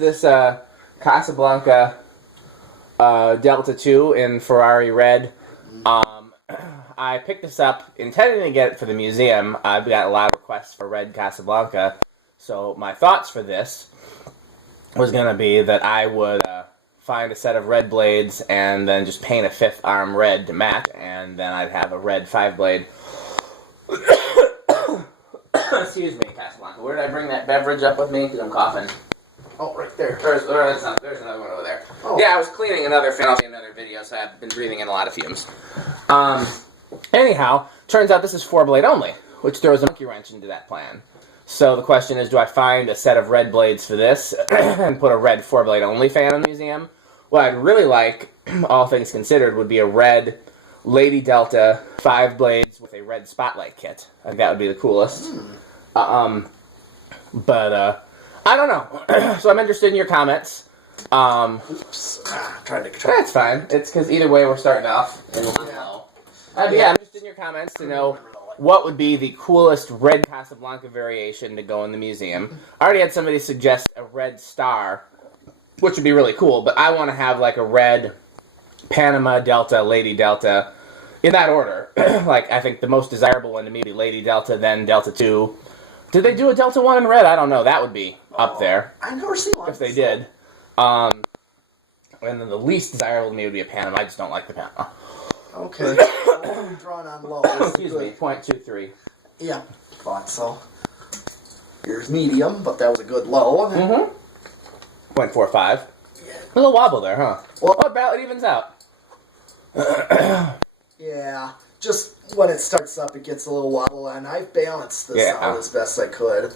this Casablanca Delta 2 in Ferrari red. I picked this up intending to get it for the museum. I've got a lot of requests for red Casablanca, so my thoughts for this was going to be that I would find a set of red blades and then just paint a fifth arm red to match, and then I'd have a red 5-blade. Excuse me, Casablanca. Where did I bring that beverage up with me? Because I'm coughing. Oh, right there. There's another one over there. Oh. Yeah, I was cleaning another video, so I've been breathing in a lot of fumes. Anyhow, turns out this is 4-blade only, which throws a monkey wrench into that plan. So the question is, do I find a set of red blades for this and put a red 4-blade only fan in the museum? What I'd really like, all things considered, would be a red Lady Delta 5 blades with a red spotlight kit. I think that would be the coolest. But I don't know. So I'm interested in your comments. Oops. That's fine. It's because either way we're starting off. Yeah, I'm interested in your comments to know what would be the coolest red Casablanca variation to go in the museum. I already had somebody suggest a red star, which would be really cool, but I want to have like a red Panama Delta, Lady Delta, in that order. Like, I think the most desirable one to me would be Lady Delta, then Delta 2. Did they do a Delta 1 in red? I don't know. That would be up there. I've never seen one. If they did. And then the least desirable to me would be a Panama. I just don't like the Panama. Okay. Drawn on low. Excuse me, 0.23. Yeah, thought so. Here's medium, but that was a good low. 0.45. Yeah. A little wobble there, huh? Well, about it evens out. Yeah, just when it starts up, it gets a little wobble, and I've balanced this out as best I could.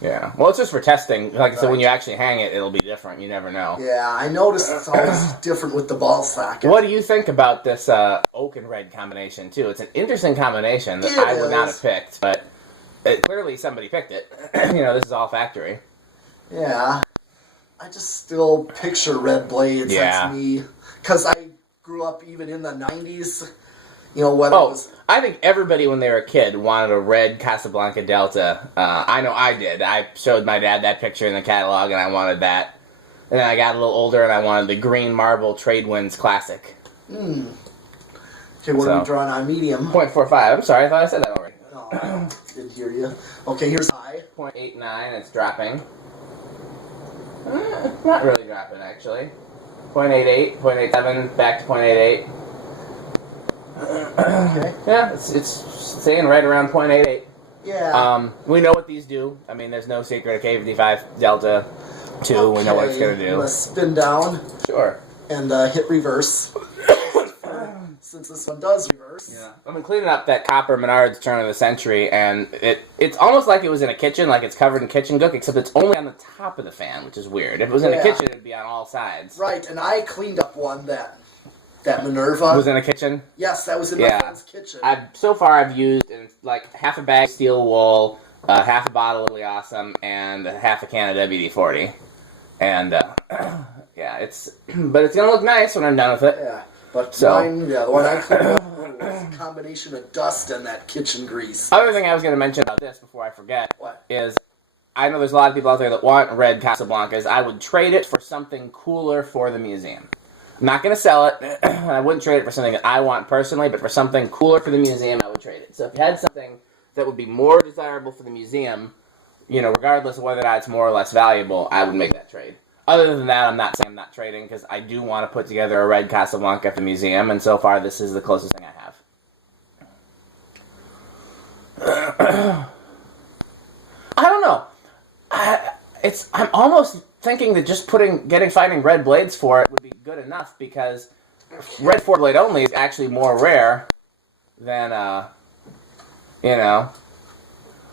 Yeah, well, it's just for testing. Like I said, when you actually hang it, it'll be different. You never know. Yeah, I noticed it's always different with the ball socket. What do you think about this oak and red combination, too? It's an interesting combination that I would not have picked, but clearly somebody picked it. This is all factory. Yeah, I just still picture red blades. Yeah. That's me. Because I grew up even in the 90s. Whether it was... I think everybody when they were a kid wanted a red Casablanca Delta. I know I did. I showed my dad that picture in the catalog, and I wanted that. And then I got a little older, and I wanted the green marble Tradewinds Classic. Okay, what are we drawing on medium? 0.45. I'm sorry, I thought I said that already. No, I didn't hear you. Okay, here's high. 0.89, it's dropping. Not really dropping, actually. 0.88, 0.87, back to 0.88. Okay. Yeah, it's staying right around 0.88. Yeah. We know what these do. I mean, there's no secret. A K55 Delta 2, we know what it's going to do. Let's spin down. Sure. And hit reverse. Since this one does reverse. Yeah. I've been cleaning up that copper Menards turn of the century, and it's almost like it was in a kitchen, like it's covered in kitchen gook, except it's only on the top of the fan, which is weird. If it was in a kitchen, it would be on all sides. Right, and I cleaned up one that Minerva was in a kitchen? Yes, that was in my friend's kitchen. So far I've used like half a bag of steel wool, half a bottle of Really Awesome, and half a can of WD-40. And yeah, it's gonna look nice when I'm done with it. Yeah, but mine, the one I cleaned up was a combination of dust and that kitchen grease. Other thing I was gonna mention about this before I forget is I know there's a lot of people out there that want red Casablancas. I would trade it for something cooler for the museum. I'm not going to sell it. I wouldn't trade it for something that I want personally, but for something cooler for the museum, I would trade it. So if you had something that would be more desirable for the museum, regardless of whether or not it's more or less valuable, I would make that trade. Other than that, I'm not saying I'm not trading, because I do want to put together a red Casablanca for the museum, and so far this is the closest thing I have. I don't know. I'm almost thinking that just finding red blades for it would be good enough, because red 4-blade only is actually more rare than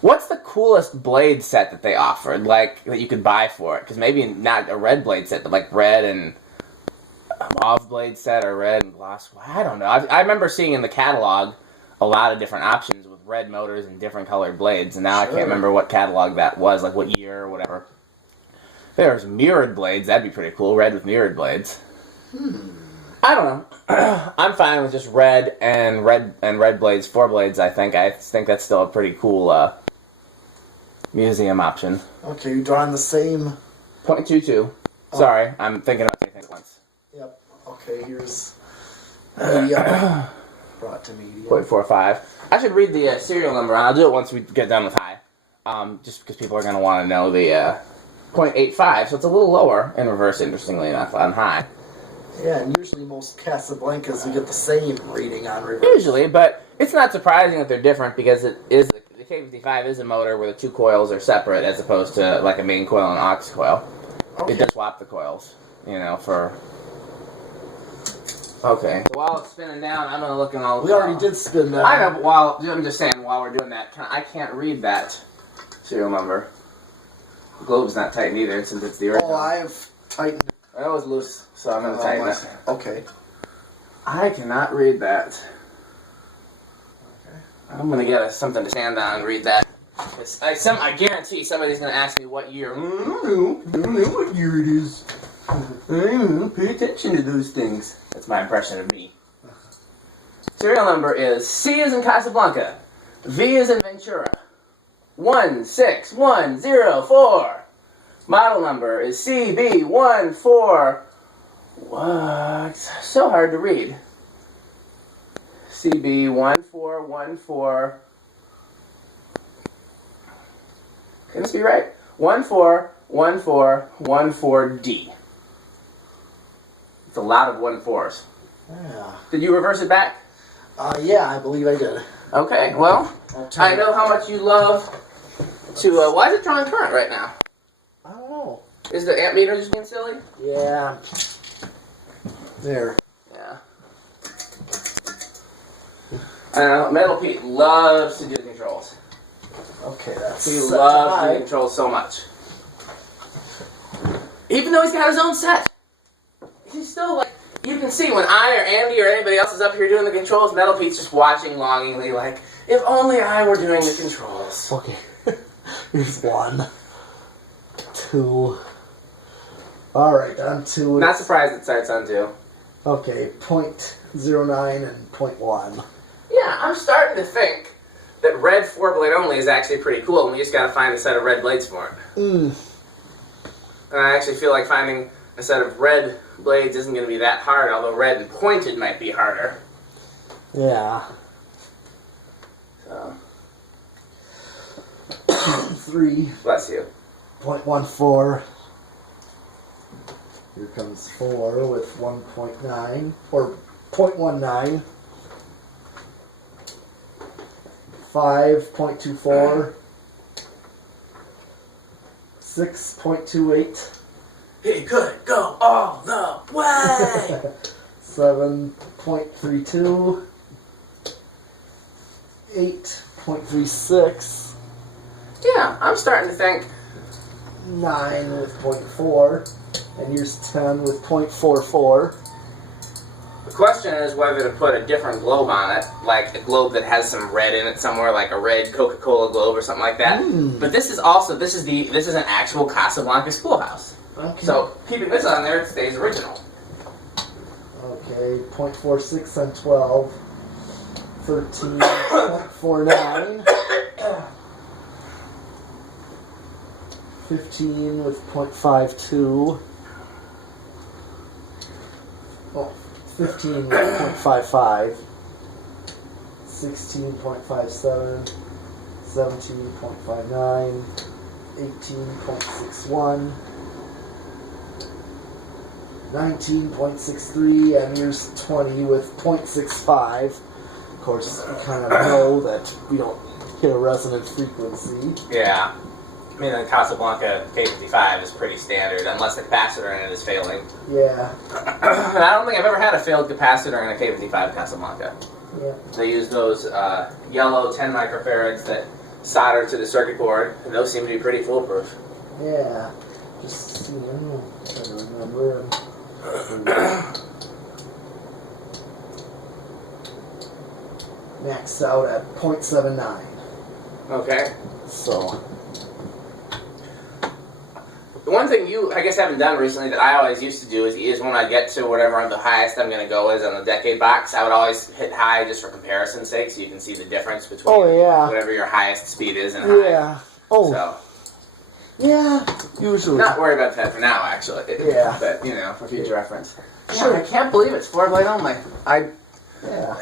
what's the coolest blade set that they offered, like that you could buy for it? Because maybe not a red blade set, but like red and mauve blade set or red and gloss. I don't know. I remember seeing in the catalog a lot of different options with red motors and different colored blades, and now I can't remember what catalog that was, like what year or whatever. If there's mirrored blades, that'd be pretty cool. Red with mirrored blades. I don't know. I'm fine with just red blades, 4 blades. I think that's still a pretty cool museum option. Okay, you're drawing the same .22. Sorry, I'm thinking about two things at once. Yep. Okay, here's medium. Brought to medium. .45. I should read the serial number. I'll do it once we get done with high. Just because people are going to want to know the .85, so it's a little lower in reverse, interestingly enough, on high. Yeah, and usually most Casablancas you get the same reading on reverse. Usually, but it's not surprising that they're different because it is the K55 is a motor where the two coils are separate as opposed to like a main coil and aux coil. Okay. It does swap the coils, for... Okay. So while it's spinning down, I'm going to look and all... We already did spin down. I know, but I'm just saying, while we're doing that, I can't read that serial number. The globe's not tightened either, since it's the original. Oh, I've tightened it. That was loose, so I'm going to tighten it. Okay. I cannot read that. Okay. I'm going to get something to stand on and read that. I guarantee somebody's going to ask me what year. I don't know what year it is. I don't know. Pay attention to those things. That's my impression of me. Serial number is C as in Casablanca, V as in Ventura, 16104. Model number is CB14. What? So hard to read. CB1414. Can this be right? 141414D. It's a lot of 1-4s. Yeah. Did you reverse it back? Yeah, I believe I did. Okay, well, I know how much you love to... why is it drawing current right now? I don't know. Is the amp meter just being silly? Yeah. There. Yeah. I don't know. Metal Pete loves to do the controls. Okay, that's... He loves to do the controls so much. Even though he's got his own set. He's still like... You can see when I or Andy or anybody else is up here doing the controls, Metal Pete's just watching longingly like, if only I were doing the controls. Okay. Here's 1, 2. Alright, on 2. Not surprised it starts on 2. Okay, .09 and .1. Yeah, I'm starting to think that red 4-blade only is actually pretty cool, and we just gotta find a set of red blades for it. And I actually feel like finding a set of red blades isn't going to be that hard, although red and pointed might be harder. Yeah. So. 3. Bless you. .14. Here comes 4 with 1.9, or .19. 5.24. 6.28. He could go all the way! 7.32. 8.36. Yeah, I'm starting to think. 9 with .4. And here's 10 with .44. The question is whether to put a different globe on it, like a globe that has some red in it somewhere, like a red Coca-Cola globe or something like that. But this is an actual Casablanca schoolhouse. Okay. So keeping this on there, it stays original. Okay, .46 on 12. 13.49. 15 with .52. Oh, 15 with .55. 16.57. 17.59. 18.61. 19.63, and here's 20 with .65. Of course, we kind of know that we don't hit a resonant frequency. Yeah. I mean, the Casablanca K55 is pretty standard, unless the capacitor in it is failing. Yeah. I don't think I've ever had a failed capacitor in a K55 Casablanca. Yeah. They use those yellow 10 microfarads that solder to the circuit board, and those seem to be pretty foolproof. Yeah. Just, I'm trying to remember. Maxed out at .79. Okay. So. The one thing you, I guess, haven't done recently that I always used to do is when I get to whatever the highest I'm going to go is on the decade box, I would always hit high just for comparison's sake so you can see the difference between whatever your highest speed is and high. Yeah. Oh. So. Yeah, usually. Not worried about that for now, actually. Yeah. But, you know, for future reference. Sure. Yeah, I can't believe it's 4-blade only. Yeah.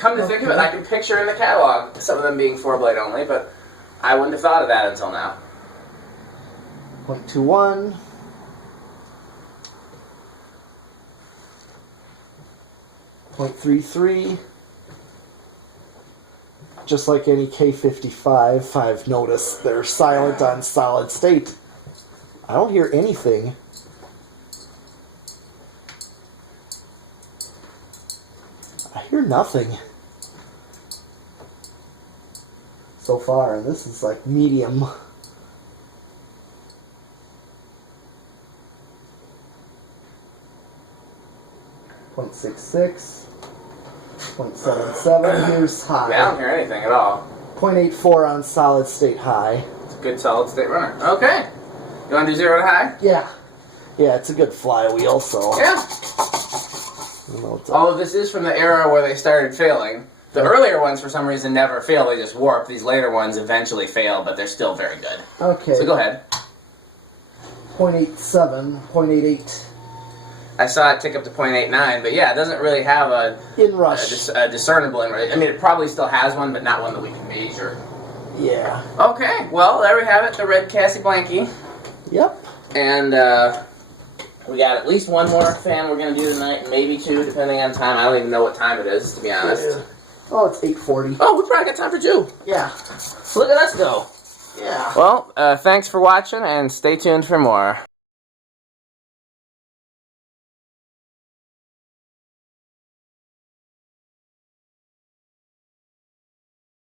Come to think of it, I can picture in the catalog some of them being 4-blade only, but I wouldn't have thought of that until now. 0.21. 0.33. Just like any K55, I've noticed they're silent on solid state. I don't hear anything. I hear nothing. So far, and this is like medium. .66. 0.77. Here's high. Yeah, I don't hear anything at all. 0.84 on solid state high. It's a good solid state runner. Okay. You want to do 0 to high? Yeah. Yeah, it's a good flywheel, so. Yeah. Although this is from the era where they started failing. The earlier ones, for some reason, never fail. They just warp. These later ones eventually fail, but they're still very good. Okay. So go ahead. 0.87, 0.88. I saw it tick up to 0.89, but yeah, it doesn't really have a inrush. A discernible inrush. I mean, it probably still has one, but not one that we can measure. Yeah. Okay, well, there we have it, the red Casablanca. Yep. And we got at least one more fan we're going to do tonight, maybe two, depending on time. I don't even know what time it is, to be honest. Yeah. Oh, it's 8:40. Oh, we probably got time for two. Yeah. Look at us go. Yeah. Well, thanks for watching, and stay tuned for more.